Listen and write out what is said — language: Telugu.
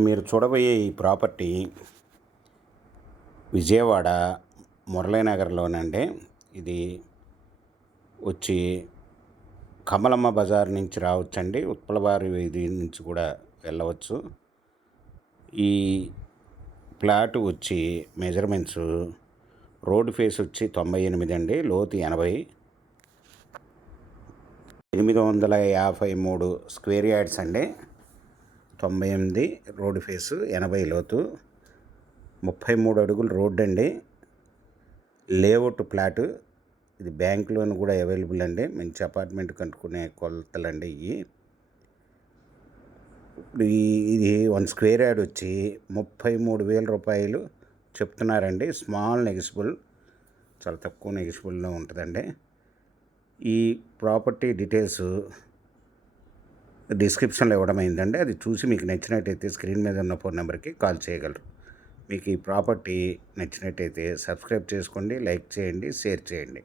ఇప్పుడు మీరు చూడబోయే ఈ ప్రాపర్టీ విజయవాడ మురళీనగర్లోనండి. ఇది వచ్చి కమలమ్మ బజార్ నుంచి రావచ్చండి. ఉత్పలవారి వీధి నుంచి కూడా వెళ్ళవచ్చు. ఈ ప్లాట్ వచ్చి మెజర్మెంట్స్ రోడ్ ఫేస్ వచ్చి 98 అండి, లోతు 80, 853 స్క్వేర్ యార్డ్స్ అండి. 98 రోడ్ ఫేసు, 80 లోతు, 33 అడుగులు రోడ్డు అండి. Layout plot. ఇది బ్యాంక్ లోన్ కూడా అవైలబుల్ అండి. మంచి అపార్ట్మెంట్ కట్టుకునే కొలతలండి ఇవి. ఇది 1 స్క్వేర్ యార్డ్ వచ్చి 33,000 రూపాయలు చెప్తున్నారండి. స్మాల్ నెగిసిబుల్, చాలా తక్కువ నెగిసిబుల్లో ఉంటుందండి. ఈ ప్రాపర్టీ డీటెయిల్స్ డిస్క్రిప్షన్లో ఇవ్వడం అయిందండి. అది చూసి మీకు నచ్చినట్టయితే స్క్రీన్ మీద ఉన్న ఫోన్ నెంబర్కి కాల్ చేయగలరు. మీకు ఈ ప్రాపర్టీ నచ్చినట్టయితే సబ్స్క్రైబ్ చేసుకోండి, లైక్ చేయండి, షేర్ చేయండి.